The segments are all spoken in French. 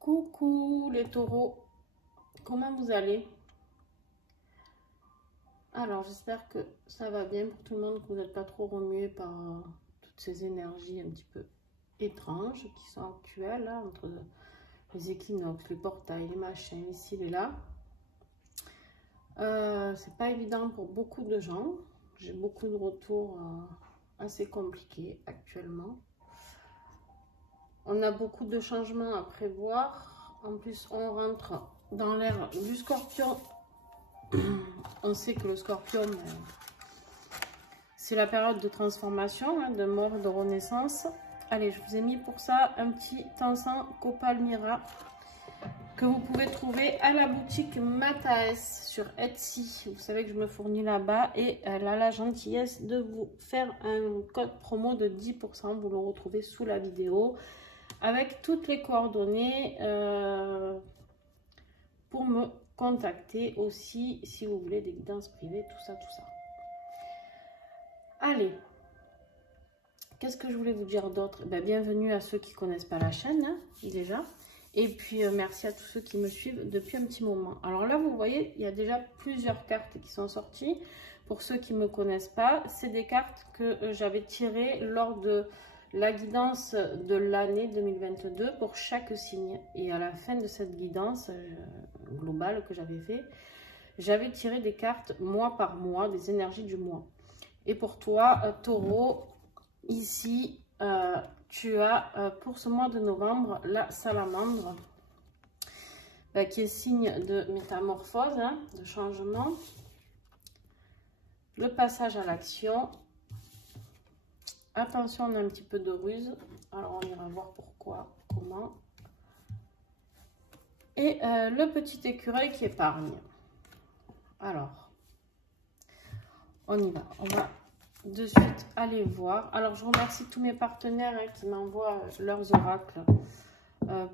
Coucou les taureaux, comment vous allez? Alors j'espère que ça va bien pour tout le monde, que vous n'êtes pas trop remué par toutes ces énergies un petit peu étranges qui sont actuelles là, entre les équinoxes, les portails, les machins, ici et là. C'est pas évident pour beaucoup de gens, j'ai beaucoup de retours assez compliqués actuellement. On a beaucoup de changements à prévoir. En plus, on rentre dans l'ère du Scorpion. On sait que le Scorpion, c'est la période de transformation, hein, de mort, de renaissance. Allez, je vous ai mis pour ça un petit encens Copal Mira que vous pouvez trouver à la boutique Mataes sur Etsy. Vous savez que je me fournis là-bas et elle a la gentillesse de vous faire un code promo de 10%. Vous le retrouvez sous la vidéo, avec toutes les coordonnées pour me contacter aussi si vous voulez des guidances privées, tout ça, tout ça. Allez, qu'est-ce que je voulais vous dire d'autre? Ben, bienvenue à ceux qui ne connaissent pas la chaîne, hein, déjà. Et puis, merci à tous ceux qui me suivent depuis un petit moment. Alors là, vous voyez, il y a déjà plusieurs cartes qui sont sorties. Pour ceux qui ne me connaissent pas, c'est des cartes que j'avais tirées lors de la guidance de l'année 2022 pour chaque signe. Et à la fin de cette guidance globale que j'avais fait, j'avais tiré des cartes mois par mois, des énergies du mois. Et pour toi, Taureau, ici, tu as pour ce mois de novembre la salamandre, qui est signe de métamorphose, hein, de changement, le passage à l'action. Attention, on a un petit peu de ruse. Alors, on ira voir pourquoi, comment. Et le petit écureuil qui épargne. Alors, on y va. On va de suite aller voir. Alors, je remercie tous mes partenaires qui m'envoient leurs oracles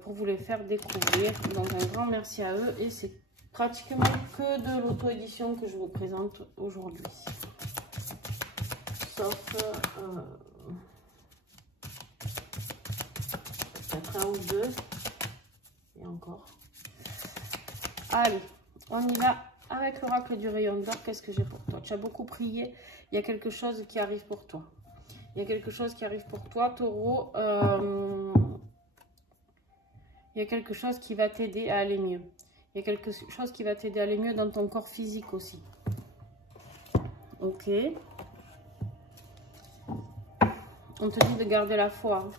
pour vous les faire découvrir. Donc, un grand merci à eux. Et c'est pratiquement que de l'auto-édition que je vous présente aujourd'hui. Sauf peut-être un ou deux. Et encore. Allez, on y va avec l'oracle du rayon d'or. Qu'est-ce que j'ai pour toi? Tu as beaucoup prié. Il y a quelque chose qui arrive pour toi. Il y a quelque chose qui arrive pour toi, Taureau. Il y a quelque chose qui va t'aider à aller mieux. Il y a quelque chose qui va t'aider à aller mieux dans ton corps physique aussi. Ok. On te dit de garder la foi.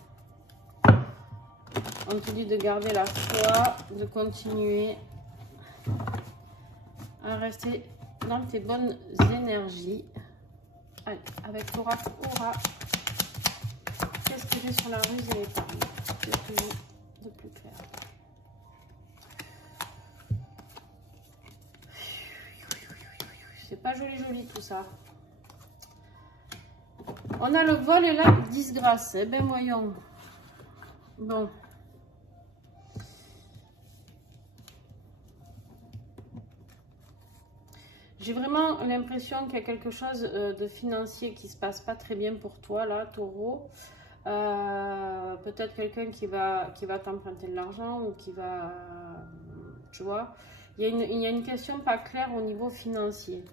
On te dit de garder la foi, de continuer à rester dans tes bonnes énergies. Allez, avec l'oracle Aura, qu'est-ce que j'ai sur la ruse et l'épargne? Qu'est-ce que j'ai de plus clair? C'est pas joli joli tout ça. On a le vol et la disgrâce. Eh bien, voyons. Bon. J'ai vraiment l'impression qu'il y a quelque chose de financier qui se passe pas très bien pour toi, là, Taureau. Peut-être quelqu'un qui va t'emprunter de l'argent ou qui va... tu vois, il y a une question pas claire au niveau financier.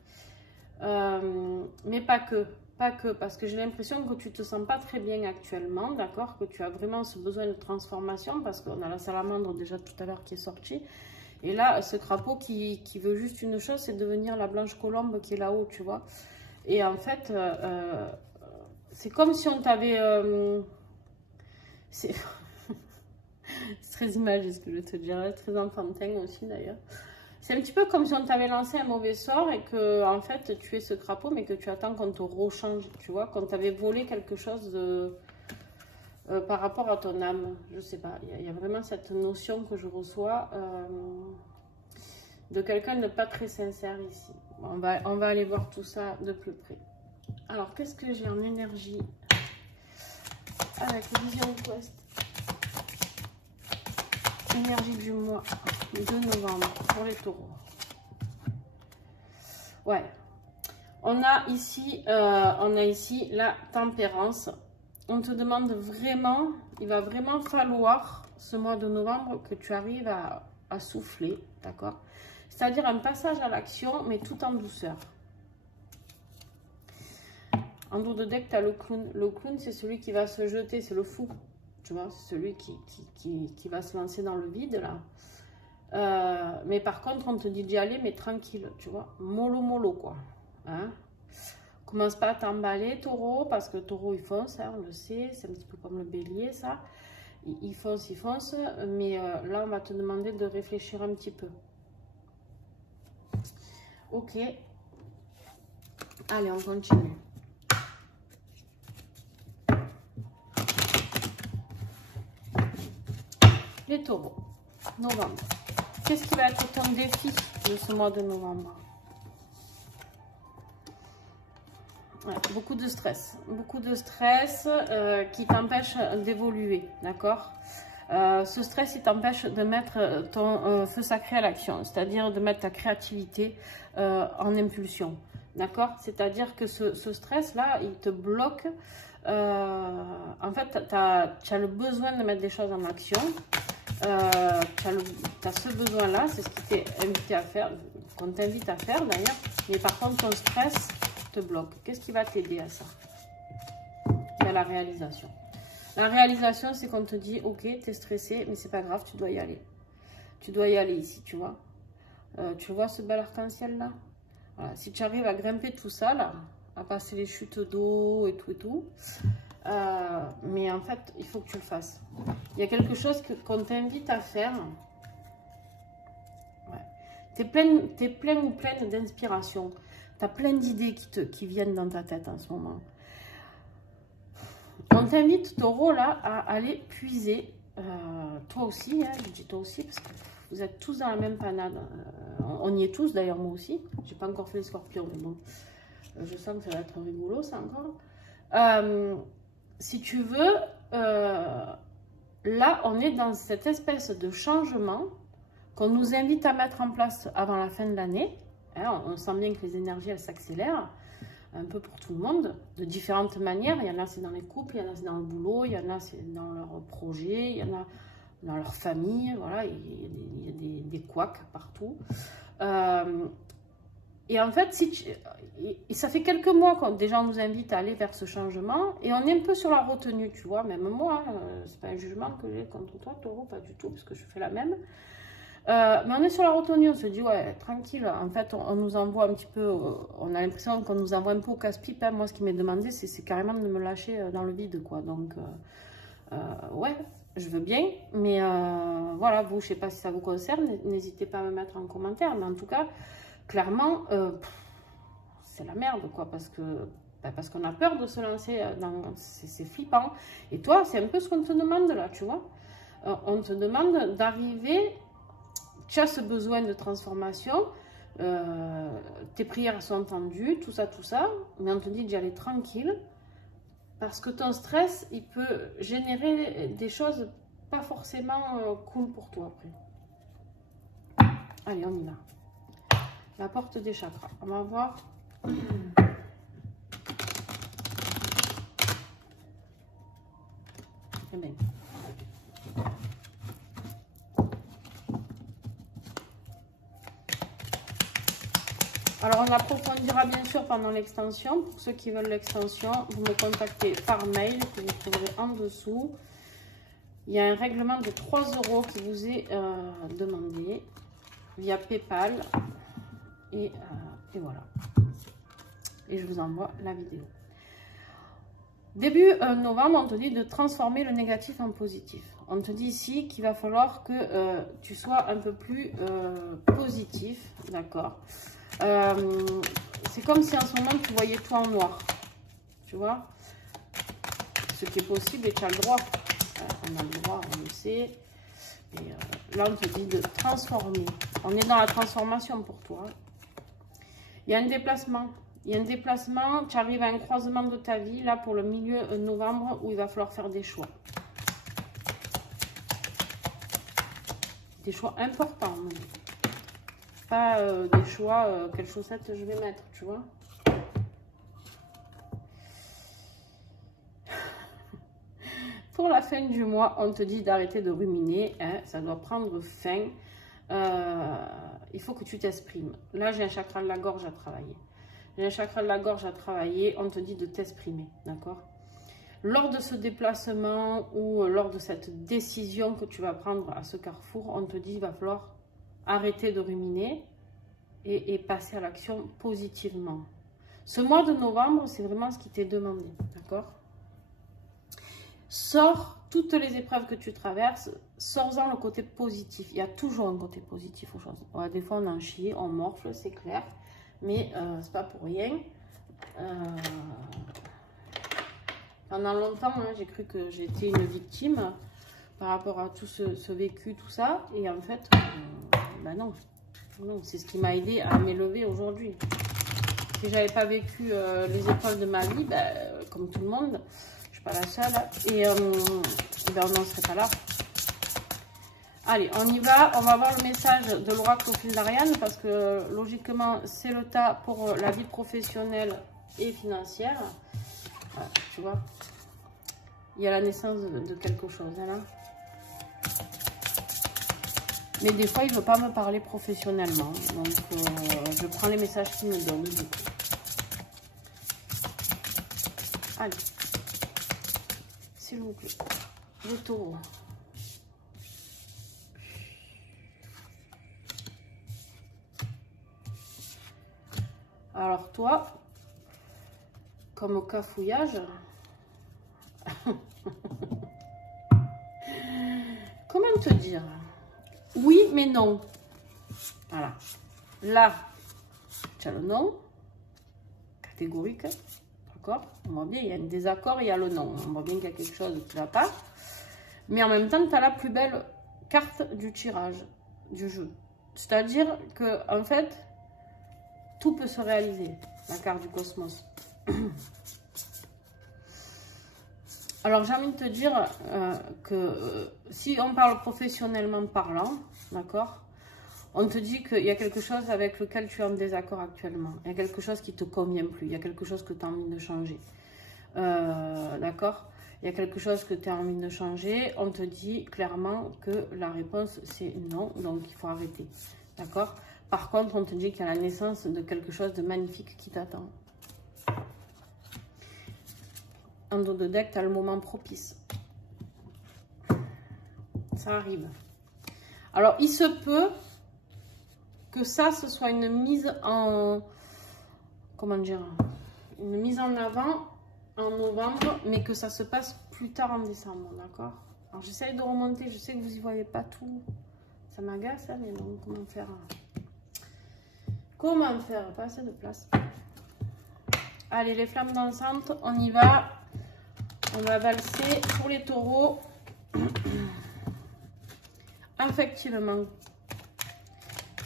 Mais pas que. Pas que, parce que j'ai l'impression que tu te sens pas très bien actuellement, d'accord? Que tu as vraiment ce besoin de transformation, parce qu'on a la salamandre déjà tout à l'heure qui est sortie. Et là, ce crapaud qui veut juste une chose, c'est devenir la blanche colombe qui est là-haut, tu vois. Et en fait, c'est comme si on t'avait... c'est très imagé ce que je te dirais, très enfantin aussi d'ailleurs. C'est un petit peu comme si on t'avait lancé un mauvais sort et que, en fait, tu es ce crapaud, mais que tu attends qu'on te rechange, tu vois, qu'on t'avait volé quelque chose de, par rapport à ton âme. Je sais pas, il y a vraiment cette notion que je reçois de quelqu'un de pas très sincère ici. On va aller voir tout ça de plus près. Alors, qu'est-ce que j'ai en énergie avec Vision Quest? Énergie du mois de novembre pour les taureaux. Ouais, on a ici la tempérance. on te demande vraiment, il va vraiment falloir ce mois de novembre que tu arrives à souffler, d'accord? C'est-à-dire un passage à l'action, mais tout en douceur. En dos de deck, tu as le clown. Le clown, c'est celui qui va se jeter, c'est le fou. Tu vois, c'est celui qui va se lancer dans le vide, là. Mais par contre, on te dit d'y aller, mais tranquille, tu vois. Mollo, mollo, quoi. Hein? Commence pas à t'emballer, taureau, parce que taureau, il fonce, hein, on le sait. C'est un petit peu comme le bélier, ça. Il fonce. Mais là, on va te demander de réfléchir un petit peu. Ok. Allez, on continue. Les taureaux, novembre. Qu'est-ce qui va être ton défi de ce mois de novembre? Ouais, beaucoup de stress qui t'empêche d'évoluer, d'accord? Ce stress, il t'empêche de mettre ton feu sacré à l'action, c'est-à-dire de mettre ta créativité en impulsion, d'accord? C'est-à-dire que ce stress-là, il te bloque. En fait, tu as le besoin de mettre des choses en action. Tu as ce besoin-là, c'est ce qui t'est invité à faire, qu'on t'invite à faire d'ailleurs, mais par contre, ton stress te bloque. Qu'est-ce qui va t'aider à ça? Ben, la réalisation. La réalisation, c'est qu'on te dit, ok, tu es stressé, mais c'est pas grave, tu dois y aller. Tu dois y aller ici, tu vois. Tu vois ce bel arc-en-ciel là? Voilà. Si tu arrives à grimper tout ça là, à passer les chutes d'eau et tout, mais en fait, il faut que tu le fasses. Il y a quelque chose qu'on t'invite à faire. Ouais. Tu es plein ou pleine d'inspiration. Tu as plein d'idées qui viennent dans ta tête en ce moment. On t'invite, taureau, là, à aller puiser. Toi aussi, hein, je dis toi aussi, parce que vous êtes tous dans la même panade. On y est tous, d'ailleurs, moi aussi. J'ai pas encore fait les scorpions, mais bon. Je sens que ça va être rigolo, ça encore. Si tu veux, là, on est dans cette espèce de changement qu'on nous invite à mettre en place avant la fin de l'année. Hein, on sent bien que les énergies, elles s'accélèrent un peu pour tout le monde, de différentes manières. Il y en a, c'est dans les couples, il y en a, c'est dans le boulot, il y en a, c'est dans leur projet, il y en a dans leur famille. Voilà, il y a des couacs partout. Et en fait, et ça fait quelques mois qu'on déjà on nous invite à aller vers ce changement et on est un peu sur la retenue, tu vois, même moi, c'est pas un jugement que j'ai contre toi, taureau, pas du tout, parce que je fais la même. Mais on est sur la retenue, on se dit, ouais, tranquille, en fait, on nous envoie un petit peu, on a l'impression qu'on nous envoie un peu au casse-pipe, hein. Moi, ce qui m'est demandé, c'est carrément de me lâcher dans le vide, quoi, donc, ouais, je veux bien, mais voilà, vous, je sais pas si ça vous concerne, n'hésitez pas à me mettre en commentaire, mais en tout cas, clairement, c'est la merde, quoi, parce qu'on a peur de se lancer c'est flippant. Et toi, c'est un peu ce qu'on te demande là, tu vois. On te demande d'arriver, tu as ce besoin de transformation, tes prières sont entendues, tout ça, mais on te dit d'y aller tranquille, parce que ton stress, il peut générer des choses pas forcément cool pour toi après. Allez, on y va. La porte des chakras. On va voir. Eh bien. Alors, on approfondira bien sûr pendant l'extension. Pour ceux qui veulent l'extension, vous me contactez par mail que vous trouverez en dessous. Il y a un règlement de 3 € qui vous est demandé via PayPal. Et voilà. Et je vous envoie la vidéo. Début novembre, on te dit de transformer le négatif en positif. On te dit ici qu'il va falloir que tu sois un peu plus positif, d'accord? C'est comme si en ce moment tu voyais tout en noir, tu vois? Ce qui est possible et tu as le droit. On a le droit, on le sait. Et là, on te dit de transformer. On est dans la transformation pour toi. Il y a un déplacement. Il y a un déplacement, tu arrives à un croisement de ta vie, là, pour le milieu novembre, où il va falloir faire des choix. Des choix importants. Pas des choix, quelles chaussettes je vais mettre, tu vois. pour la fin du mois, on te dit d'arrêter de ruminer. Hein, ça doit prendre fin. Il faut que tu t'exprimes. Là, j'ai un chakra de la gorge à travailler. J'ai un chakra de la gorge à travailler. On te dit de t'exprimer. D'accord? Lors de ce déplacement ou lors de cette décision que tu vas prendre à ce carrefour, on te dit qu'il va falloir arrêter de ruminer et passer à l'action positivement. Ce mois de novembre, c'est vraiment ce qui t'est demandé. D'accord? Sors toutes les épreuves que tu traverses, sors-en le côté positif. Il y a toujours un côté positif aux choses. Ouais, des fois, on en chie, on morfle, c'est clair. Mais c'est pas pour rien. Pendant longtemps, hein, j'ai cru que j'étais une victime par rapport à tout ce vécu, tout ça. Et en fait, ben non. Non, c'est ce qui m'a aidé à m'élever aujourd'hui. Si j'avais pas vécu les épreuves de ma vie, ben, comme tout le monde, je suis pas la seule. Et ben, on n'en serait pas là. Allez, on y va. On va voir le message de l'oracle au fil d'Ariane parce que logiquement, c'est le tas pour la vie professionnelle et financière. Tu vois, il y a la naissance de quelque chose là. Mais des fois, il ne veut pas me parler professionnellement. Donc, je prends les messages qu'il me donne. Du coup. Allez, s'il vous plaît, le taureau. Alors toi, comme au cafouillage, comment te dire? Oui, mais non. Voilà. Là, tu as le non, catégorique. D'accord? On voit bien, il y a un désaccord, il y a le non. On voit bien qu'il y a quelque chose qui ne va pas. Mais en même temps, tu as la plus belle carte du tirage, du jeu. C'est-à-dire que, en fait, tout peut se réaliser, la carte du cosmos. Alors, j'ai envie de te dire que si on parle professionnellement parlant, d'accord, on te dit qu'il y a quelque chose avec lequel tu es en désaccord actuellement. Il y a quelque chose qui ne te convient plus. Il y a quelque chose que tu as envie de changer. D'accord? Il y a quelque chose que tu as envie de changer. On te dit clairement que la réponse, c'est non. Donc, il faut arrêter. D'accord? Par contre, on te dit qu'il y a la naissance de quelque chose de magnifique qui t'attend. En dos de deck, tu as le moment propice. Ça arrive. Alors, il se peut que ça, ce soit une mise en... Comment dire? Une mise en avant en novembre, mais que ça se passe plus tard en décembre, d'accord? Alors, j'essaye de remonter. Je sais que vous n'y voyez pas tout. Ça m'agace, hein, mais bon, comment faire? Comment faire? Pas assez de place. Allez, les flammes dansantes, on y va. On va valser pour les taureaux. Effectivement.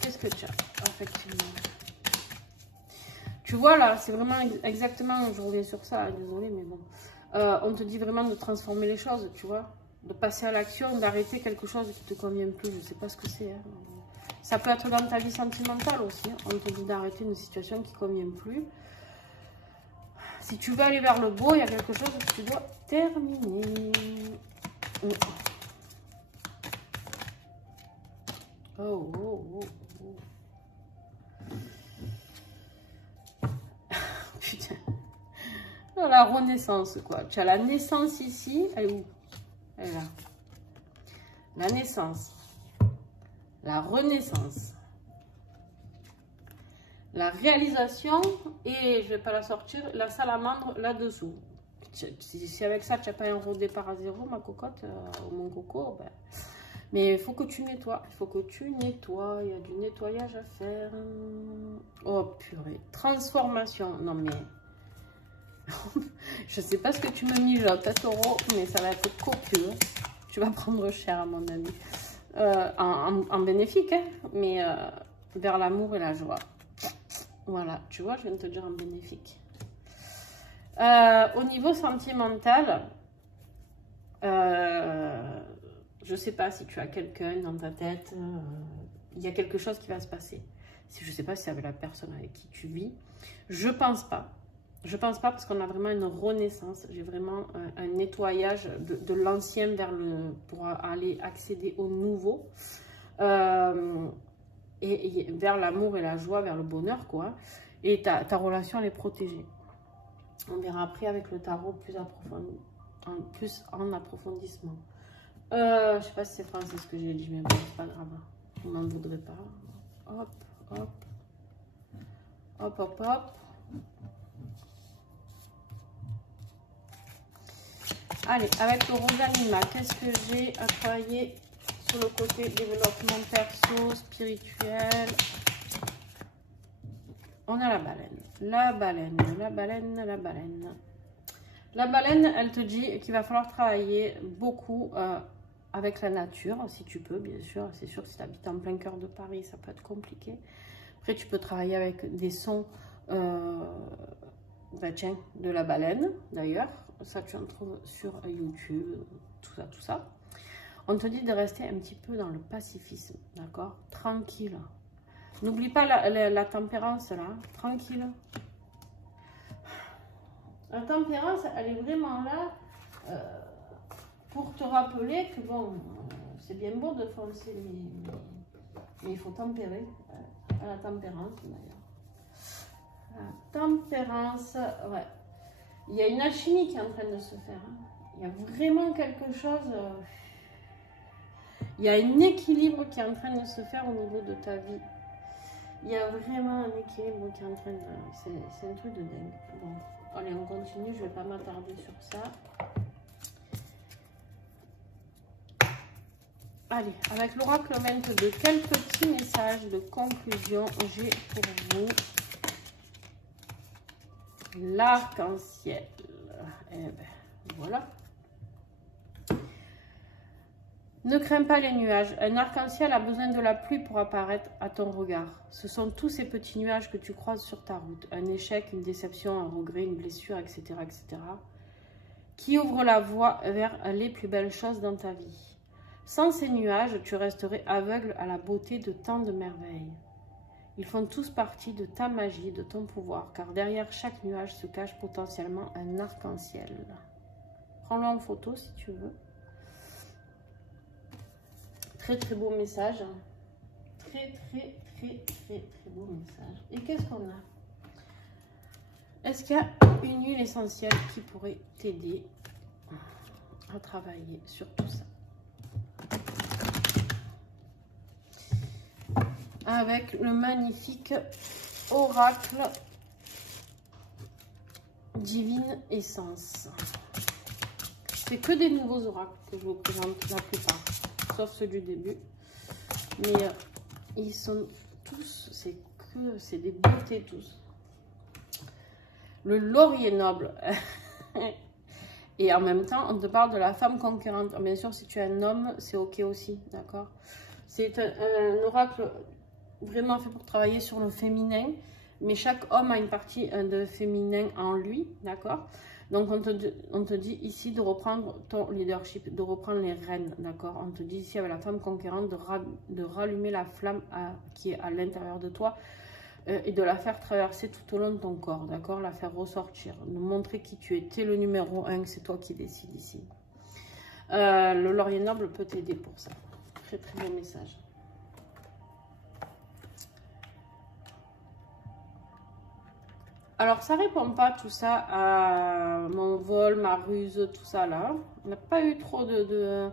Qu'est-ce que tu as? Effectivement. Tu vois là, c'est vraiment exactement, je reviens sur ça, désolé, mais bon. On te dit vraiment de transformer les choses, tu vois. De passer à l'action, d'arrêter quelque chose qui ne te convient plus. Je ne sais pas ce que c'est. Hein. Ça peut être dans ta vie sentimentale aussi. Hein. On te dit d'arrêter une situation qui ne convient plus. Si tu veux aller vers le beau, il y a quelque chose que tu dois terminer. Oh, oh, oh, oh. Putain. Oh, la renaissance, quoi. Tu as la naissance ici. Elle est où? Elle est là. La naissance. La renaissance. La réalisation, et je vais pas la sortir, la salamandre là-dessous. Si avec ça, tu n'as pas un redépart à zéro, ma cocotte, ou mon coco, ben... mais il faut que tu nettoies. Il faut que tu nettoies. Il y a du nettoyage à faire. Oh, purée. Transformation. Non, mais... je sais pas ce que tu me mijotes, taureau, mais ça va être copieux. Tu vas prendre cher, à mon avis. En bénéfique, hein, mais vers l'amour et la joie. Voilà, tu vois, je viens de te dire en bénéfique. Au niveau sentimental, je ne sais pas si tu as quelqu'un dans ta tête, il y a quelque chose qui va se passer. Je ne sais pas si c'est avec la personne avec qui tu vis. Je pense pas. Je pense pas parce qu'on a vraiment une renaissance. J'ai vraiment un nettoyage de l'ancien vers le pour aller accéder au nouveau. Et vers l'amour et la joie, vers le bonheur, quoi. Et ta relation, elle est protégée. On verra après avec le tarot plus en approfondissement. Je sais pas si c'est français ce que j'ai dit, mais bon, c'est pas grave. On n'en voudrait pas. Hop, hop. Hop, hop, hop. Allez, avec le Rosalima, qu'est-ce que j'ai à travailler sur le côté développement perso, spirituel? On a la baleine. La baleine, la baleine, la baleine. La baleine, elle te dit qu'il va falloir travailler beaucoup avec la nature, si tu peux, bien sûr. C'est sûr que si tu habites en plein cœur de Paris, ça peut être compliqué. Après, tu peux travailler avec des sons tiens, de la baleine, d'ailleurs. Ça, tu en trouves sur YouTube, tout ça, tout ça. On te dit de rester un petit peu dans le pacifisme, d'accord? Tranquille. N'oublie pas la tempérance, là. Tranquille. La tempérance, elle est vraiment là pour te rappeler que, bon, c'est bien beau de foncer, mais il faut tempérer. À la tempérance, d'ailleurs. La tempérance, ouais. Il y a une alchimie qui est en train de se faire. Hein. Il y a vraiment quelque chose... il y a un équilibre qui est en train de se faire au niveau de ta vie. Il y a vraiment un équilibre qui est en train de... C'est un truc de dingue. Bon, allez, on continue. Je ne vais pas m'attarder sur ça. Allez, avec l'oracle 22, quel petit message de conclusion j'ai pour vous? L'arc-en-ciel. Eh ben, voilà. Ne crains pas les nuages. Un arc-en-ciel a besoin de la pluie pour apparaître à ton regard. Ce sont tous ces petits nuages que tu croises sur ta route. Un échec, une déception, un regret, une blessure, etc., etc. qui ouvrent la voie vers les plus belles choses dans ta vie. Sans ces nuages, tu resterais aveugle à la beauté de tant de merveilles. Ils font tous partie de ta magie, de ton pouvoir, car derrière chaque nuage se cache potentiellement un arc-en-ciel. Prends-le en photo si tu veux. Très très beau message. Très très très très très beau message. Et qu'est-ce qu'on a? Est-ce qu'il y a une huile essentielle qui pourrait t'aider à travailler sur tout ça? Avec le magnifique oracle Divine Essence. C'est que des nouveaux oracles que je vous présente la plupart, sauf ceux du début. Mais ils sont tous, c'est des beautés tous. Le laurier noble. Et en même temps, on te parle de la femme conquérante. Bien sûr, si tu es un homme, c'est ok aussi, d'accord? C'est un oracle vraiment fait pour travailler sur le féminin, mais chaque homme a une partie de féminin en lui, d'accord? Donc on te dit ici de reprendre ton leadership, de reprendre les rênes, d'accord? On te dit ici avec la femme conquérante de rallumer la flamme qui est à l'intérieur de toi et de la faire traverser tout au long de ton corps, d'accord? La faire ressortir, de montrer qui tu es. T'es le numéro 1, c'est toi qui décides ici. Le laurier noble peut t'aider pour ça. Très très bon message. Alors, ça répond pas tout ça à mon vol, ma ruse, tout ça là. On n'a pas eu trop de...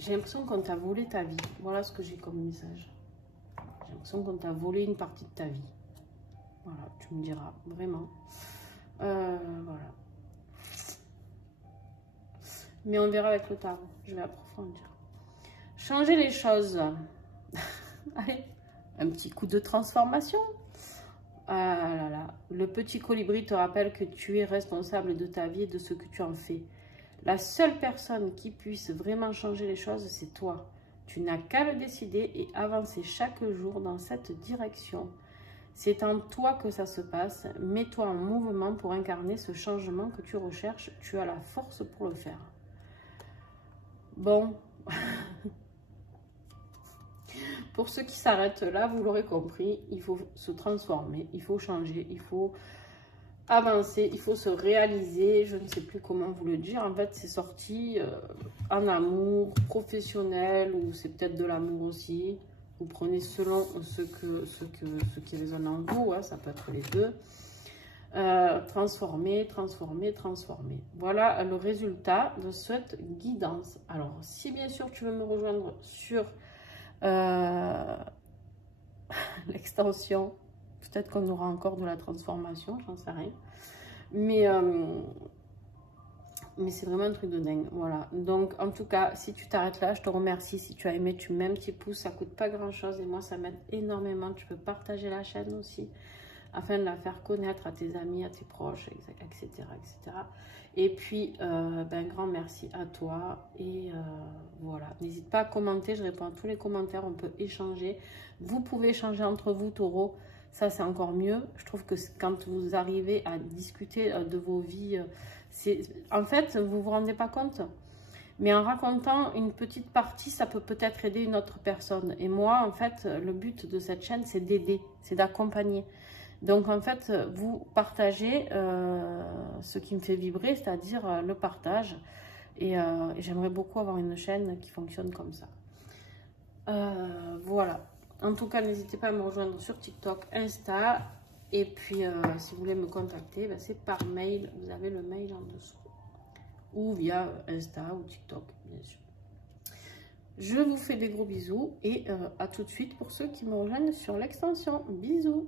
J'ai l'impression qu'on t'a volé ta vie. Voilà ce que j'ai comme message. J'ai l'impression qu'on t'a volé une partie de ta vie. Voilà, tu me diras, vraiment. Voilà. Mais on verra avec le tarot. Je vais approfondir. Changer les choses. Allez. Un petit coup de transformation. Ah là là. Le petit colibri te rappelle que tu es responsable de ta vie et de ce que tu en fais. La seule personne qui puisse vraiment changer les choses, c'est toi. Tu n'as qu'à le décider et avancer chaque jour dans cette direction. C'est en toi que ça se passe. Mets-toi en mouvement pour incarner ce changement que tu recherches. Tu as la force pour le faire. Bon. Pour ceux qui s'arrêtent là, vous l'aurez compris, il faut se transformer, il faut changer, il faut avancer, il faut se réaliser. Je ne sais plus comment vous le dire. En fait, c'est sorti en amour, professionnel, ou c'est peut-être de l'amour aussi. Vous prenez selon ce qui résonne en vous, hein, ça peut être les deux. Transformer, transformer, transformer. Voilà le résultat de cette guidance. Alors, si bien sûr tu veux me rejoindre sur l'extension, peut-être qu'on aura encore de la transformation, j'en sais rien. Mais c'est vraiment un truc de dingue. Voilà. Donc, en tout cas, si tu t'arrêtes là, je te remercie. Si tu as aimé, tu mets un petit pouce. Ça coûte pas grand-chose. Et moi, ça m'aide énormément. Tu peux partager la chaîne aussi, afin de la faire connaître à tes amis, à tes proches, etc. etc. Et puis, un grand merci à toi. Et voilà. N'hésite pas à commenter. Je réponds à tous les commentaires. On peut échanger. Vous pouvez échanger entre vous, taureaux. Ça, c'est encore mieux. Je trouve que quand vous arrivez à discuter de vos vies, en fait, vous vous rendez pas compte. Mais en racontant une petite partie, ça peut peut-être aider une autre personne. Et moi, en fait, le but de cette chaîne, c'est d'aider, c'est d'accompagner. Donc, en fait, vous partagez ce qui me fait vibrer, c'est-à-dire le partage. Et j'aimerais beaucoup avoir une chaîne qui fonctionne comme ça. Voilà. En tout cas, n'hésitez pas à me rejoindre sur TikTok, Insta. Et puis, si vous voulez me contacter, c'est par mail. Vous avez le mail en dessous. Ou via Insta ou TikTok, bien sûr. Je vous fais des gros bisous. Et à tout de suite pour ceux qui me rejoignent sur l'extension. Bisous.